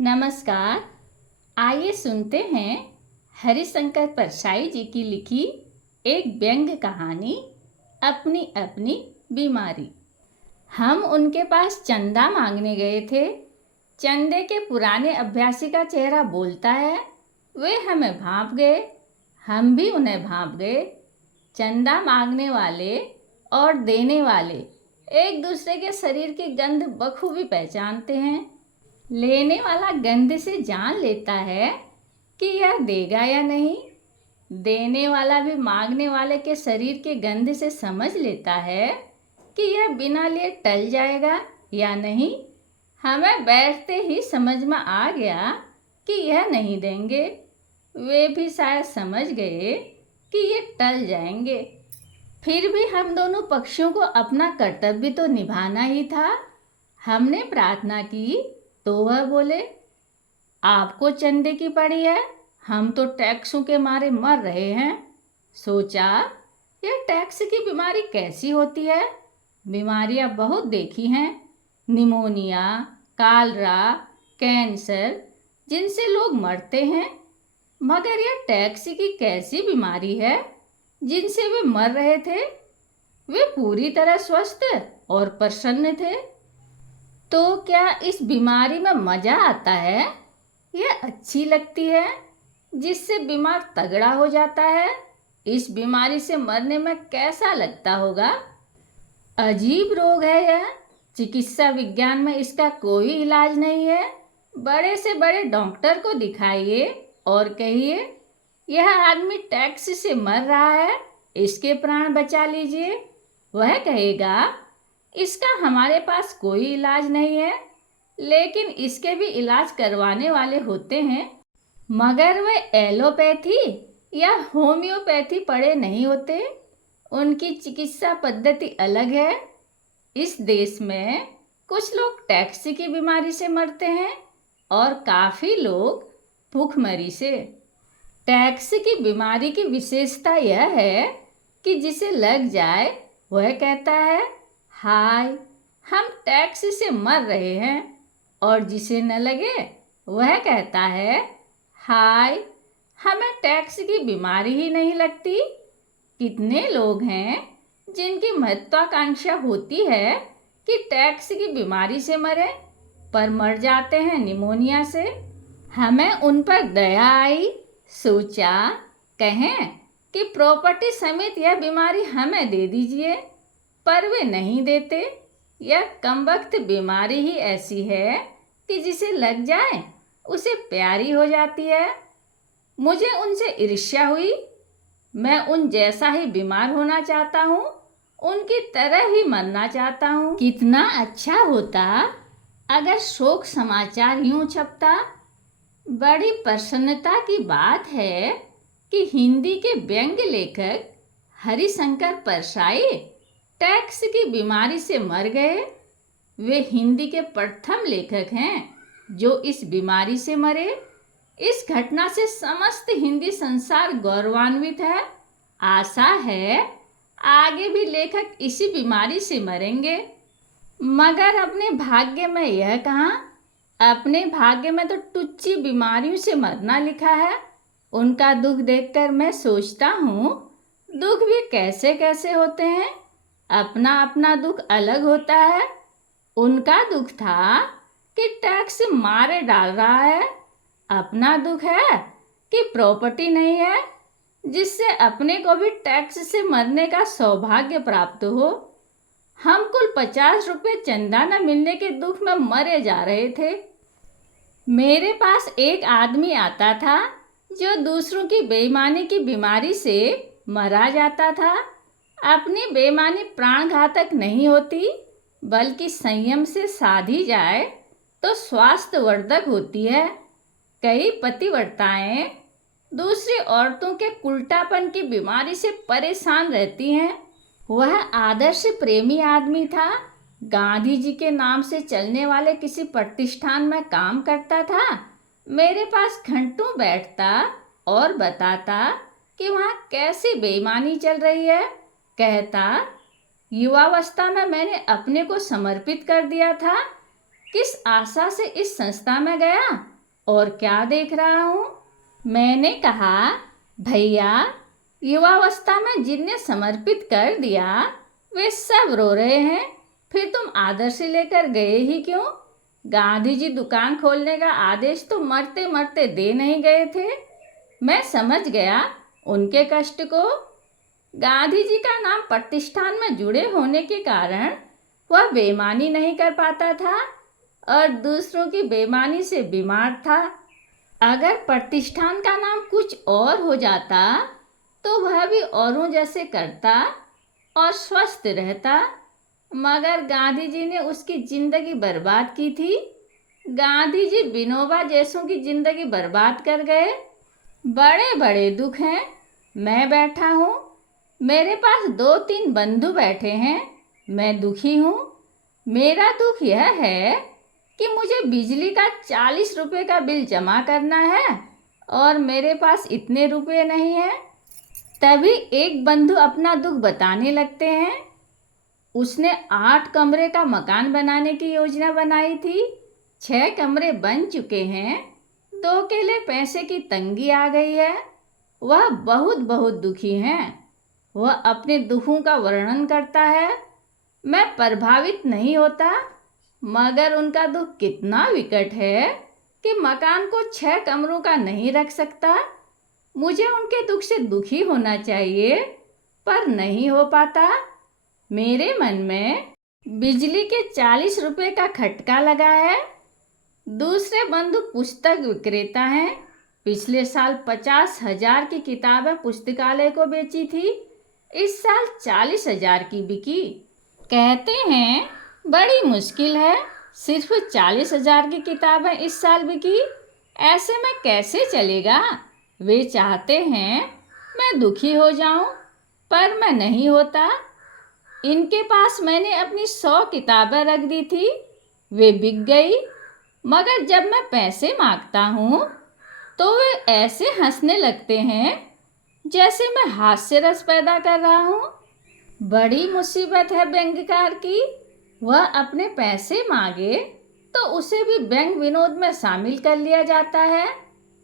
नमस्कार। आइए सुनते हैं हरिशंकर परसाई जी की लिखी एक व्यंग्य कहानी, अपनी अपनी बीमारी। हम उनके पास चंदा मांगने गए थे। चंदे के पुराने अभ्यासी का चेहरा बोलता है, वे हमें भांप गए, हम भी उन्हें भांप गए। चंदा मांगने वाले और देने वाले एक दूसरे के शरीर की गंध बखूबी पहचानते हैं। लेने वाला गंध से जान लेता है कि यह देगा या नहीं। देने वाला भी मांगने वाले के शरीर के गंध से समझ लेता है कि यह बिना लिए टल जाएगा या नहीं। हमें बैठते ही समझ में आ गया कि यह नहीं देंगे। वे भी शायद समझ गए कि ये टल जाएंगे। फिर भी हम दोनों पक्षों को अपना कर्तव्य तो निभाना ही था। हमने प्रार्थना की तो वह बोले, आपको चंदे की पड़ी है, हम तो टैक्सों के मारे मर रहे हैं। सोचा, यह टैक्स की बीमारी कैसी होती है। बीमारियां बहुत देखी हैं, निमोनिया, कालरा, कैंसर, जिनसे लोग मरते हैं। मगर यह टैक्स की कैसी बीमारी है जिनसे वे मर रहे थे। वे पूरी तरह स्वस्थ और प्रसन्न थे। तो क्या इस बीमारी में मजा आता है? यह अच्छी लगती है जिससे बीमार तगड़ा हो जाता है। इस बीमारी से मरने में कैसा लगता होगा? अजीब रोग है यह। चिकित्सा विज्ञान में इसका कोई इलाज नहीं है। बड़े से बड़े डॉक्टर को दिखाइए और कहिए, यह आदमी टैक्स से मर रहा है, इसके प्राण बचा लीजिए। वह कहेगा, इसका हमारे पास कोई इलाज नहीं है। लेकिन इसके भी इलाज करवाने वाले होते हैं, मगर वे एलोपैथी या होम्योपैथी पढ़े नहीं होते। उनकी चिकित्सा पद्धति अलग है। इस देश में कुछ लोग टैक्स की बीमारी से मरते हैं और काफ़ी लोग भूखमरी से। टैक्स की बीमारी की विशेषता यह है कि जिसे लग जाए वह कहता है, हाय, हम टैक्स से मर रहे हैं। और जिसे न लगे वह कहता है, हाय, हमें टैक्स की बीमारी ही नहीं लगती। कितने लोग हैं जिनकी महत्वाकांक्षा होती है कि टैक्स की बीमारी से मरे, पर मर जाते हैं निमोनिया से। हमें उन पर दया आई। सोचा, कहें कि प्रॉपर्टी समेत यह बीमारी हमें दे दीजिए, पर वे नहीं देते। यह कमबख्त बीमारी ही ऐसी है कि जिसे लग जाए उसे प्यारी हो जाती है। मुझे उनसे ईर्ष्या हुई। मैं उन जैसा ही बीमार होना चाहता हूँ, उनकी तरह ही मरना चाहता हूँ। कितना अच्छा होता अगर शोक समाचार यूं छपता। बड़ी प्रसन्नता की बात है कि हिंदी के व्यंग्य लेखक हरिशंकर परसाई टैक्स की बीमारी से मर गए। वे हिंदी के प्रथम लेखक हैं जो इस बीमारी से मरे। इस घटना से समस्त हिंदी संसार गौरवान्वित है। आशा है आगे भी लेखक इसी बीमारी से मरेंगे। मगर अपने भाग्य में यह कहाँ? अपने भाग्य में तो टुच्ची बीमारियों से मरना लिखा है। उनका दुख देखकर मैं सोचता हूँ, दुख भी कैसे कैसे होते हैं। अपना अपना दुख अलग होता है। उनका दुख था कि टैक्स मारे डाल रहा है। अपना दुख है कि प्रॉपर्टी नहीं है जिससे अपने को भी टैक्स से मरने का सौभाग्य प्राप्त हो। हम कुल 50 रुपये चंदा न मिलने के दुख में मरे जा रहे थे। मेरे पास एक आदमी आता था जो दूसरों की बेईमानी की बीमारी से मरा जाता था। अपनी बेईमानी प्राणघातक नहीं होती, बल्कि संयम से साधी जाए तो स्वास्थ्यवर्धक होती है। कई पतिव्रताएं दूसरी औरतों के कुल्टापन की बीमारी से परेशान रहती हैं। वह आदर्श प्रेमी आदमी था। गांधी जी के नाम से चलने वाले किसी प्रतिष्ठान में काम करता था। मेरे पास घंटों बैठता और बताता कि वहाँ कैसी बेईमानी चल रही है। कहता, युवावस्था में मैंने अपने को समर्पित कर दिया था, किस आशा से इस संस्था में गया और क्या देख रहा हूँ। मैंने कहा, भैया, युवावस्था में जिन्हें समर्पित कर दिया वे सब रो रहे हैं, फिर तुम आदर्श लेकर गए ही क्यों? गांधी जी दुकान खोलने का आदेश तो मरते मरते दे नहीं गए थे। मैं समझ गया उनके कष्ट को। गांधी जी का नाम प्रतिष्ठान में जुड़े होने के कारण वह बेईमानी नहीं कर पाता था और दूसरों की बेईमानी से बीमार था। अगर प्रतिष्ठान का नाम कुछ और हो जाता तो वह भी औरों जैसे करता और स्वस्थ रहता, मगर गांधी जी ने उसकी जिंदगी बर्बाद की थी। गांधी जी विनोबा जैसों की जिंदगी बर्बाद कर गए। बड़े बड़े दुख हैं। मैं बैठा हूँ, मेरे पास 2-3 बंधु बैठे हैं, मैं दुखी हूँ। मेरा दुख यह है कि मुझे बिजली का 40 रुपये का बिल जमा करना है और मेरे पास इतने रुपये नहीं हैं। तभी एक बंधु अपना दुख बताने लगते हैं। उसने 8 कमरे का मकान बनाने की योजना बनाई थी, 6 कमरे बन चुके हैं, 2 के लिए पैसे की तंगी आ गई है। वह बहुत बहुत दुखी हैं। वह अपने दुखों का वर्णन करता है। मैं प्रभावित नहीं होता, मगर उनका दुख कितना विकट है कि मकान को 6 कमरों का नहीं रख सकता। मुझे उनके दुख से दुखी होना चाहिए, पर नहीं हो पाता। मेरे मन में बिजली के 40 रुपये का खटका लगा है। दूसरे बंधु पुस्तक विक्रेता हैं। पिछले साल 50,000 की किताबें पुस्तकालय को बेची थी, इस साल 40,000 की बिकी। कहते हैं बड़ी मुश्किल है, सिर्फ 40,000 की किताबें इस साल बिकी। ऐसे में कैसे चलेगा? वे चाहते हैं मैं दुखी हो जाऊं, पर मैं नहीं होता। इनके पास मैंने अपनी 100 किताबें रख दी थी, वे बिक गई, मगर जब मैं पैसे मांगता हूँ तो वे ऐसे हंसने लगते हैं जैसे मैं हास्य रस पैदा कर रहा हूँ। बड़ी मुसीबत है व्यंग्यकार की। वह अपने पैसे मांगे तो उसे भी व्यंग विनोद में शामिल कर लिया जाता है।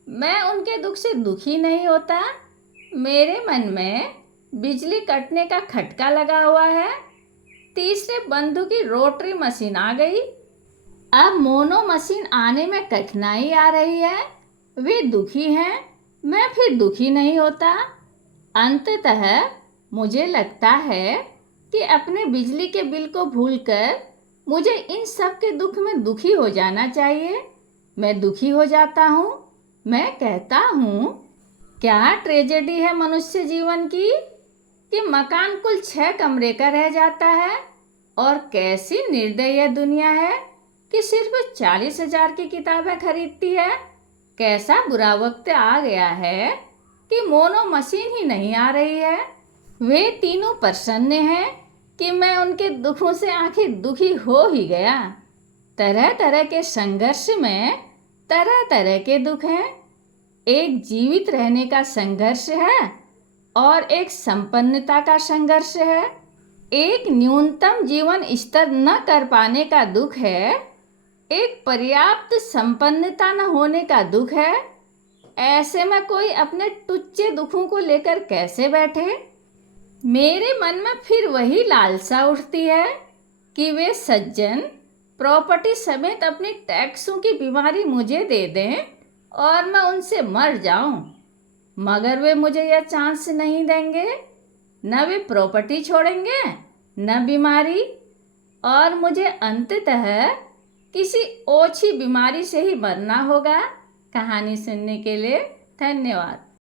मैं उनके दुख से दुखी नहीं होता। मेरे मन में बिजली कटने का खटका लगा हुआ है। तीसरे बंधु की रोटरी मशीन आ गई। अब मोनो मशीन आने में कठिनाई आ रही है। वे दुखी हैं, मैं फिर दुखी नहीं होता। अंततः मुझे लगता है कि अपने बिजली के बिल को भूलकर मुझे इन सब के दुख में दुखी हो जाना चाहिए। मैं दुखी हो जाता हूँ। मैं कहता हूँ, क्या ट्रेजेडी है मनुष्य जीवन की कि मकान कुल 6 कमरे का रह जाता है, और कैसी निर्दयी दुनिया है कि सिर्फ 40,000 की किताबें खरीदती है। कैसा बुरा वक्त आ गया है कि मोनो मशीन ही नहीं आ रही है। वे तीनों प्रसन्न हैं कि मैं उनके दुखों से आखिर दुखी हो ही गया। तरह तरह के संघर्ष में तरह तरह के दुख हैं। एक जीवित रहने का संघर्ष है और एक संपन्नता का संघर्ष है। एक न्यूनतम जीवन स्तर न कर पाने का दुख है, एक पर्याप्त संपन्नता न होने का दुख है। ऐसे में कोई अपने टुच्चे दुखों को लेकर कैसे बैठे? मेरे मन में फिर वही लालसा उठती है कि वे सज्जन प्रॉपर्टी समेत अपनी टैक्सों की बीमारी मुझे दे दें और मैं उनसे मर जाऊं, मगर वे मुझे यह चांस नहीं देंगे। न वे प्रॉपर्टी छोड़ेंगे न बीमारी, और मुझे अंततः किसी ओछी बीमारी से ही मरना होगा। कहानी सुनने के लिए धन्यवाद।